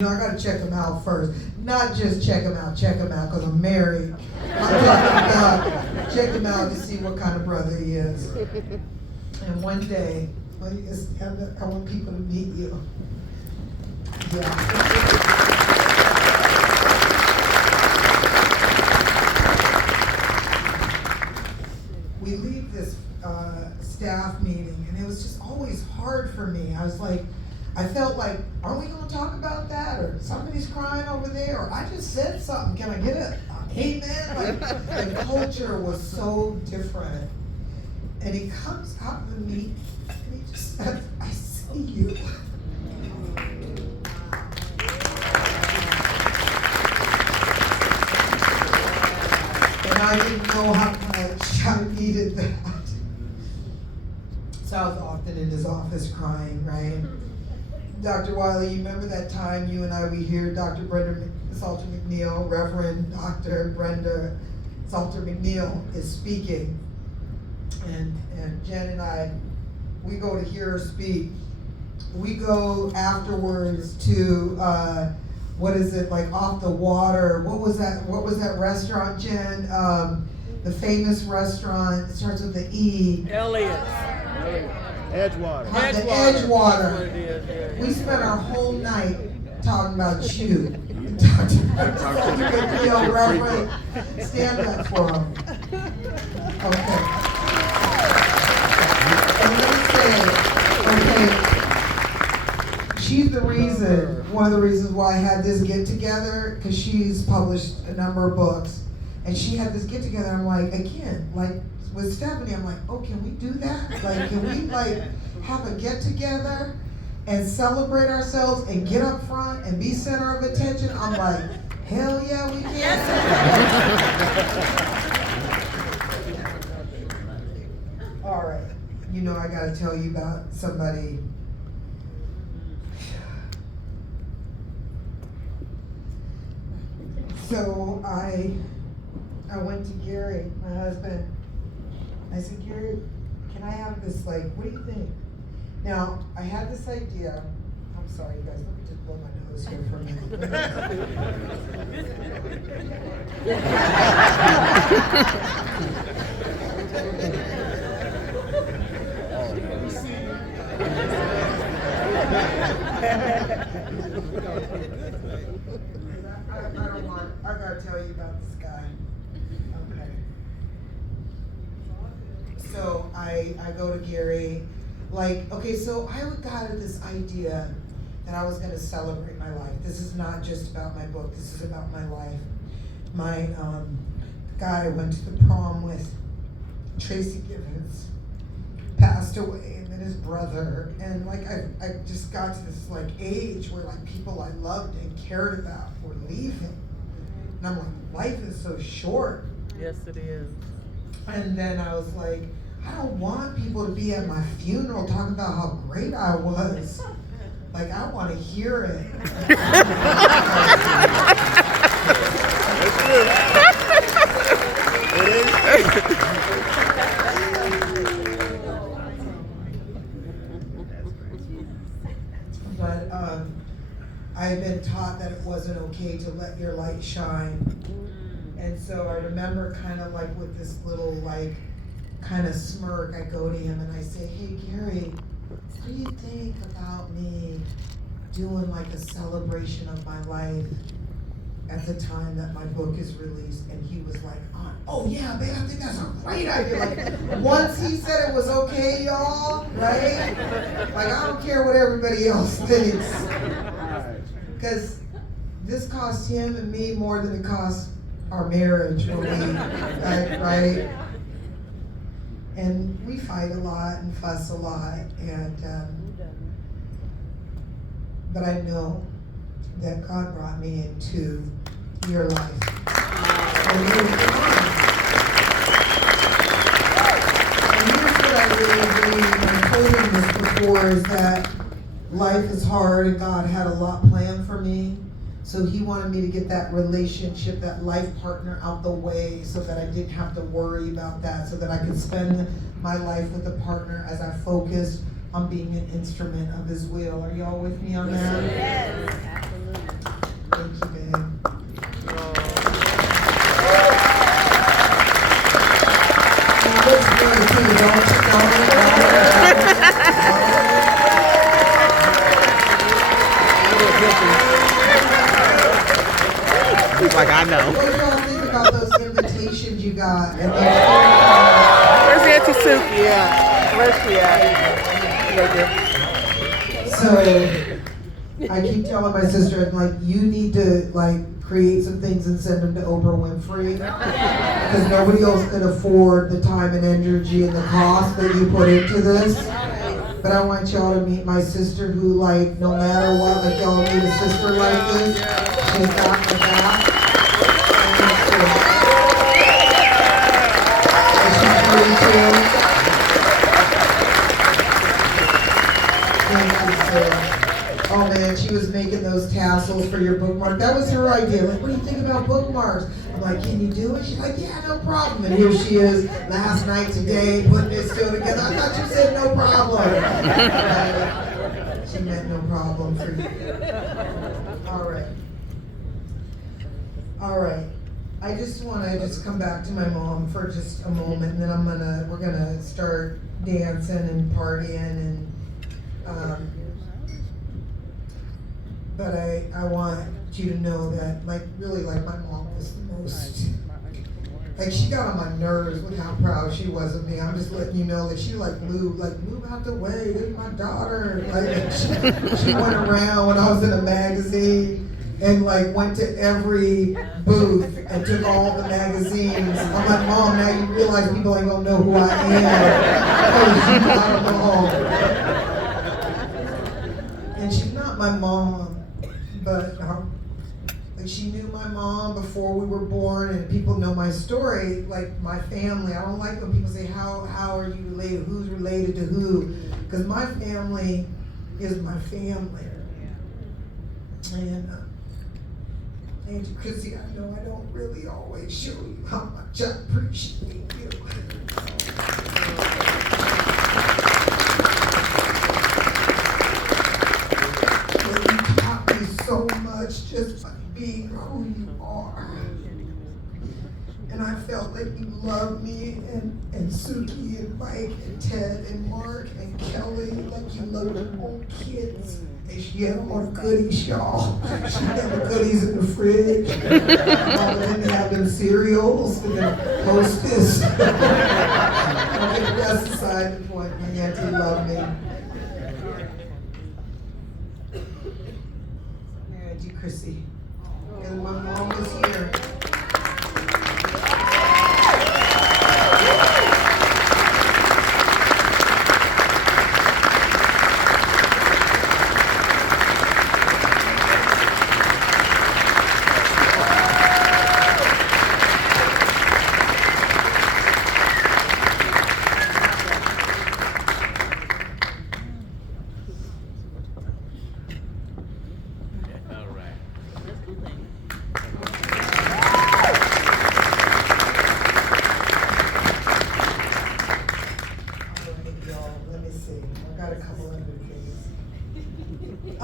I gotta check them out first. Not just check them out because I'm married. I'm talking about check him out to see what kind of brother he is. And one day, well, I want people to meet you. Yeah. We leave this staff meeting, and it was just always hard for me. I felt like, are we going to talk about that? Or somebody's crying over there? Or I just said something. Can I get an amen? Like, the culture was so different. And he comes out of the meeting, and he just said, I see you. And I didn't know how much I needed that. So I was often in his office crying, right? Dr. Wiley, you remember that time you and I, we hear Dr. Brenda Salter McNeil, Reverend Dr. Brenda Salter McNeil is speaking. And Jen and I, we go to hear her speak. We go afterwards to, what is it, like Off the Water. What was that restaurant, Jen? The famous restaurant, it starts with the E. Elliot's. Edgewater. The Edgewater. We spent our whole night talking about you. Reverend, stand up for him. Okay. And let's say, okay, she's the reason, one of the reasons why I had this get together, because she's published a number of books, and she had this get together. I'm like, again, like with Stephanie, I'm like, oh, can we do that? Like, can we like have a get together and celebrate ourselves and get up front and be center of attention? I'm like, hell yeah, we can. All right, you know, I gotta tell you about somebody. So I went to Gary, my husband. I said, Gary, can I have this, like, what do you think? Now, I had this idea. I'm sorry, you guys, let me just blow my nose here for a minute. I gotta tell you about this guy. Okay. So I go to Gary, like, okay, so I got this idea that I was gonna celebrate my life. This is not just about my book, this is about my life. My guy I went to the prom with, Tracy Gibbons, passed away, and then his brother, and like I just got to this like age where like people I loved and cared about were leaving. And I'm like, life is so short. Yes, it is. And then I was like, I don't want people to be at my funeral talking about how great I was. Like, I want to hear it. But I had been taught that it wasn't okay to let your light shine. And so I remember kind of like with this little like kind of smirk, I go to him and I say, hey Gary, what do you think about me doing like a celebration of my life at the time that my book is released? And he was like, oh yeah, man, I think that's a great idea. Like, once he said it was okay, y'all, right? Like, I don't care what everybody else thinks. Because this cost him and me more than it cost our marriage when we, right? And we fight a lot and fuss a lot, and but I know that God brought me into your life. And here's what I really believe, and I've told him this before, is that life is hard and God had a lot planned for me. So he wanted me to get that relationship, that life partner out the way so that I didn't have to worry about that, so that I could spend my life with a partner as I focused on being an instrument of his will. Are y'all with me on that? Yes. Absolutely. He's like, I know. What do y'all think about those invitations you got? And Where's Auntie Suki at? Where's she at? so I keep telling my sister, I'm like, you need to like create some things and send them to Oprah Winfrey because nobody else can afford the time and energy and the cost that you put into this. But I want y'all to meet my sister who, like, no matter what, like, y'all need a sister like this. She's got my back. And she's free too. Thank you, Sarah. Oh man, she was making those tassels for your bookmark. That was her idea. Like, what do you think about bookmarks? I'm like, can you do it? She's like, yeah, no problem. And here she is, last night, today, putting it still together. I thought you said no problem. She meant no problem for you. All right. I just want to come back to my mom for just a moment, and then we're gonna start dancing and partying and. But I want you to know that, like, really, like, my mom was the most, like, she got on my nerves with how proud she was of me. I'm just letting you know that she, like, move out the way, this is my daughter. Like, she went around when I was in a magazine and, like, went to every booth and took all the magazines. I'm like, Mom, now you realize people ain't gonna know who I am. Because she's not a mom. And she's not my mom. But like she knew my mom before we were born, and people know my story, like my family. I don't like when people say, how are you related? Who's related to who? Because my family is my family. And Auntie Chrissy, I know I don't really always show you how much I appreciate you. So much just by being who you are. And I felt like you loved me and Suki and Mike and Ted and Mark and Kelly like you loved your own kids. And she had all the goodies, y'all. She had the goodies in the fridge. All of them having cereals and then Hostess. Okay, that's aside the point. My auntie loved me. Chrissy. And my mom was here.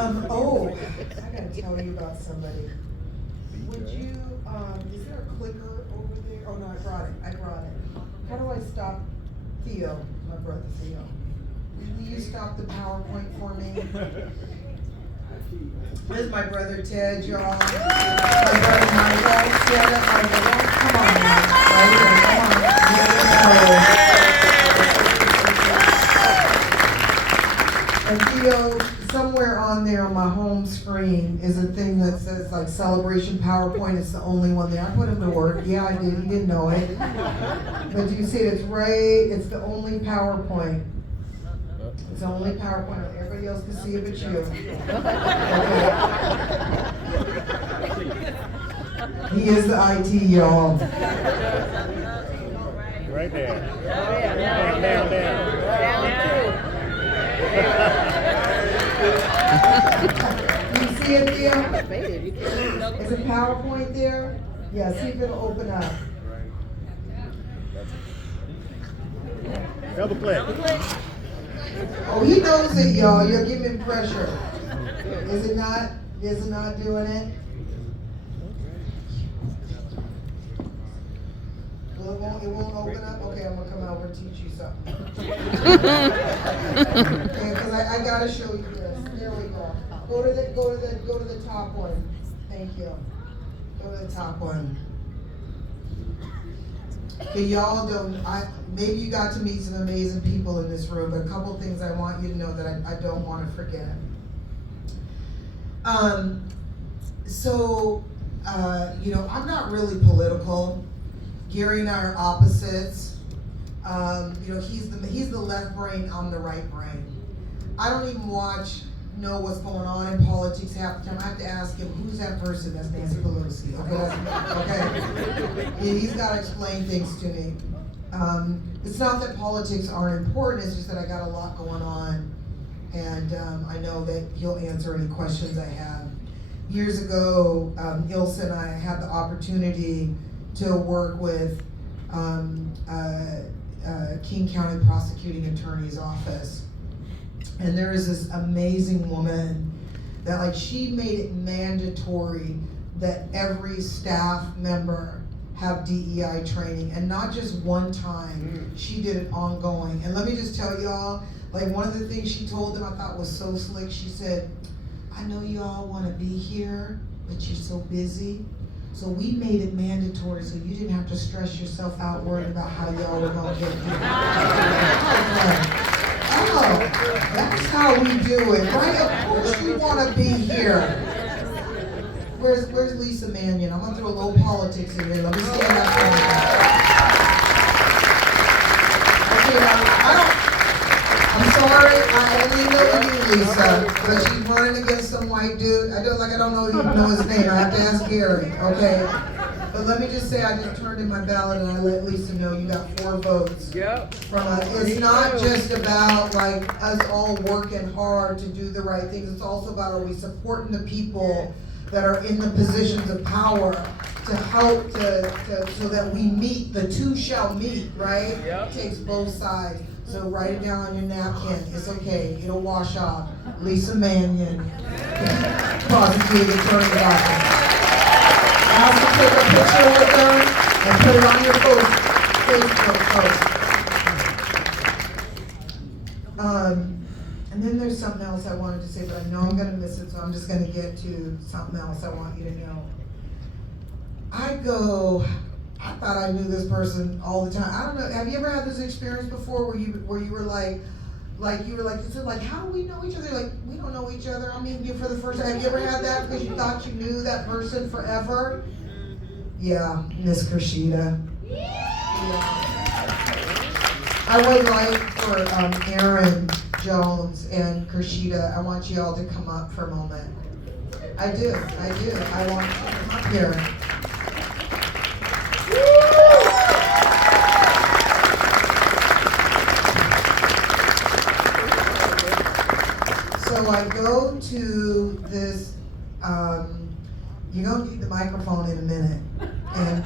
I gotta tell you about somebody. Would you, is there a clicker over there? Oh no, I brought it. How do I stop Theo, my brother Theo? Will you stop the PowerPoint for me? This is my brother Ted, y'all. My brother Michael. Yeah, that's my brother. Come on now. Right here, come on. Yeah, and Theo, somewhere on there on my home screen is a thing that says like celebration PowerPoint. It's the only one there. I put him to work. Yeah, I did. He didn't know it. But you see it's it's the only PowerPoint. It's the only PowerPoint. Everybody else can see it but you. Okay. He is the IT, y'all. Right there. You see it there? Is it PowerPoint there? Yeah, see if it'll open up. Double click. Oh, he knows it, y'all. You're giving him pressure. Is it not? Is it not doing it? It won't open up? Okay, I'm gonna come over and teach you something. Okay, because I gotta show you this. There we go. Go to the top one. Thank you. Go to the top one. Okay, y'all maybe you got to meet some amazing people in this room, but a couple things I want you to know that I don't want to forget. I'm not really political. Gary and I are opposites. He's the left brain, I'm the right brain. I don't even know what's going on in politics half the time. I have to ask him, who's that person? That's Nancy Pelosi. Okay. He's got to explain things to me. It's not that politics aren't important, it's just that I got a lot going on. And I know that he'll answer any questions I have. Years ago, Ilse and I had the opportunity to work with King County Prosecuting Attorney's Office. And there is this amazing woman that she made it mandatory that every staff member have DEI training, and not just one time, she did it ongoing. And let me just tell y'all, one of the things she told them I thought was so slick. She said, I know you all want to be here, but you're so busy. So we made it mandatory so you didn't have to stress yourself out worrying about how y'all were going to get here. Oh, that's how we do it, right? Of course we want to be here. Where's Lisa Mannion? I'm going to throw a little politics in here. Let me stand up for you. Okay, I'm sorry, I only know you, Lisa, but she's running against some white dude. I don't know his name. I have to ask Gary, okay? But let me just say, I just turned in my ballot and I let Lisa know you got 4 votes. Yep. It's not just about us all working hard to do the right things. It's also about, are we supporting the people that are in the positions of power to help so that we meet, the two shall meet, right? Yep. It takes both sides. So write it down on your napkin. It's okay. It'll wash off. Lisa Mannion, Prosecuting Attorney's Office. Ask to take a picture with her and put it on your Facebook post. And then there's something else I wanted to say, but I know I'm going to miss it, so I'm just going to get to something else I want you to know. I thought I knew this person all the time. I don't know. Have you ever had this experience before where you were how do we know each other? We don't know each other. I mean, you for the first time. Have you ever had that because you thought you knew that person forever? Yeah, Miss Krishida. Yeah. I would like for Aaron Jones and Krishida, I want you all to come up for a moment. I do. I want you to come up here. So I go to this, you're going to need the microphone in a minute. And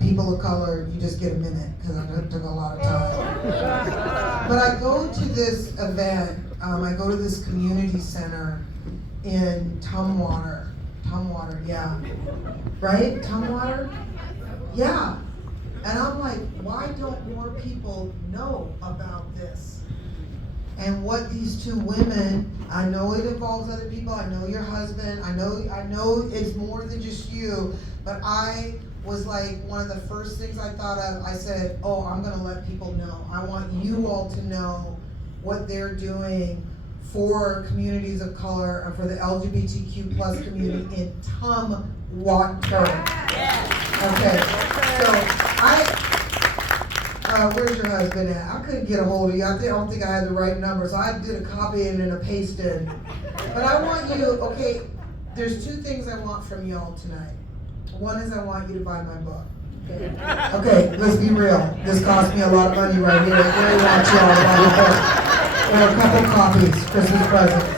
people of color, you just get a minute because it took a lot of time. But I go to this event, I go to this community center in Tumwater, yeah. Right? Tumwater? Yeah. And I'm like, why don't more people know about this? And what these 2 women, I know it involves other people, I know your husband, I know it's more than just you, but I was one of the first things I thought of, I said, I'm gonna let people know. I want you all to know what they're doing for communities of color and for the LGBTQ plus community in Tumwater. Okay, so where's your husband at? I couldn't get a hold of you. I don't think I had the right number, so I did a copy in and a paste in. But I want you, okay, there's 2 things I want from y'all tonight. One is I want you to buy my book. Okay, let's be real. This cost me a lot of money right here. I really want y'all to buy the book. Or a couple copies, Christmas presents.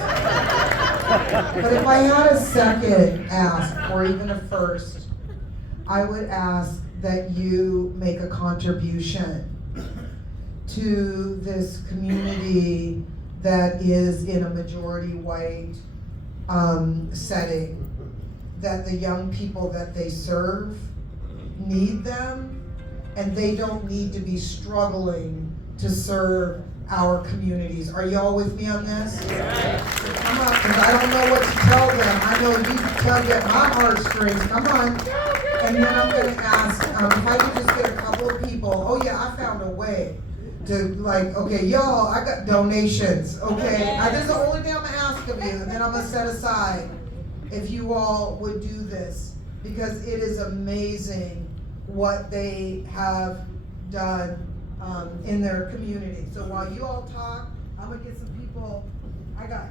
But if I had a second ask, or even a first, I would ask that you make a contribution to this community that is in a majority white setting, that the young people that they serve need them, and they don't need to be struggling to serve our communities. Are y'all with me on this? Come on, because I don't know what to tell them. I know you tug at my heartstrings. Come on. And then I'm going to ask if I could just get a couple of people. Oh yeah, I found a way to like, okay, y'all, I got donations, okay? This is the only thing I'm going to ask of you, and then I'm going to set aside if you all would do this, because it is amazing what they have done in their community. So while you all talk, I'm gonna get some people. I got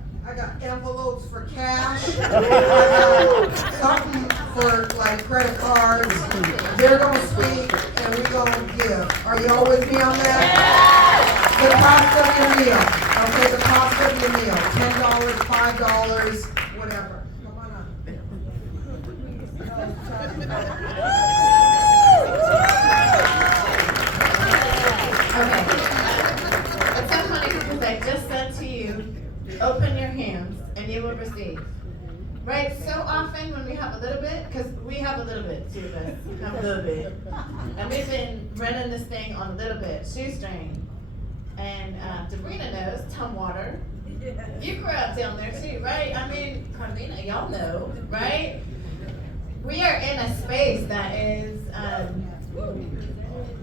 envelopes for cash, something for like credit cards. They're gonna speak and we're gonna give. Are y'all with me on that? The cost of your meal. Okay, the cost of your meal. $10, $5, whatever. Come on up. Okay. It's so funny because I just said to you, open your hands and you will receive. Right? So often when we have a little bit, because we have a little bit, two of us have a little bit. And we've been running this thing on a little bit, shoestring. And Sabrina knows, Tumwater. You grew up down there too, right? I mean, Carlina, y'all know, right? We are in a space that is,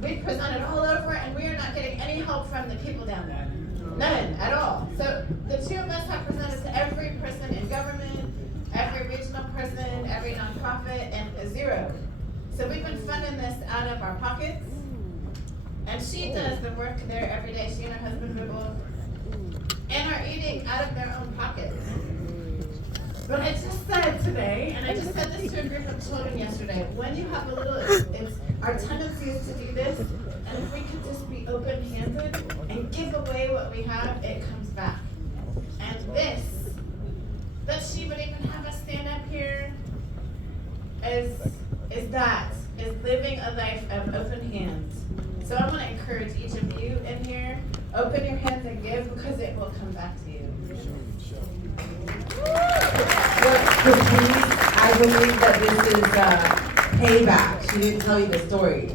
we presented all over, and we are not getting any help from the people down there. None at all. So the two of us have presented to every person in government, every regional person, every nonprofit, and zero. So we've been funding this out of our pockets, and she does the work there every day. She and her husband Ribble, and are eating out of their own pockets. But I just said today, and I just said this to a group of children yesterday, when you have a little, it's our tendency is to do this, and if we could just be open-handed and give away what we have, it comes back. And this, that she would even have us stand up here, is living a life of open hands. So I want to encourage each of you in here, open your hands and give, because it will come back to you. Caprice, I believe that this is payback. She didn't tell you the story.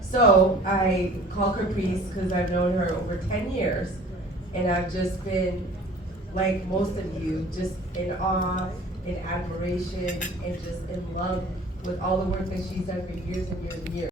So I called Caprice because I've known her over 10 years, and I've just been, like most of you, just in awe, in admiration, and just in love with all the work that she's done for years and years and years.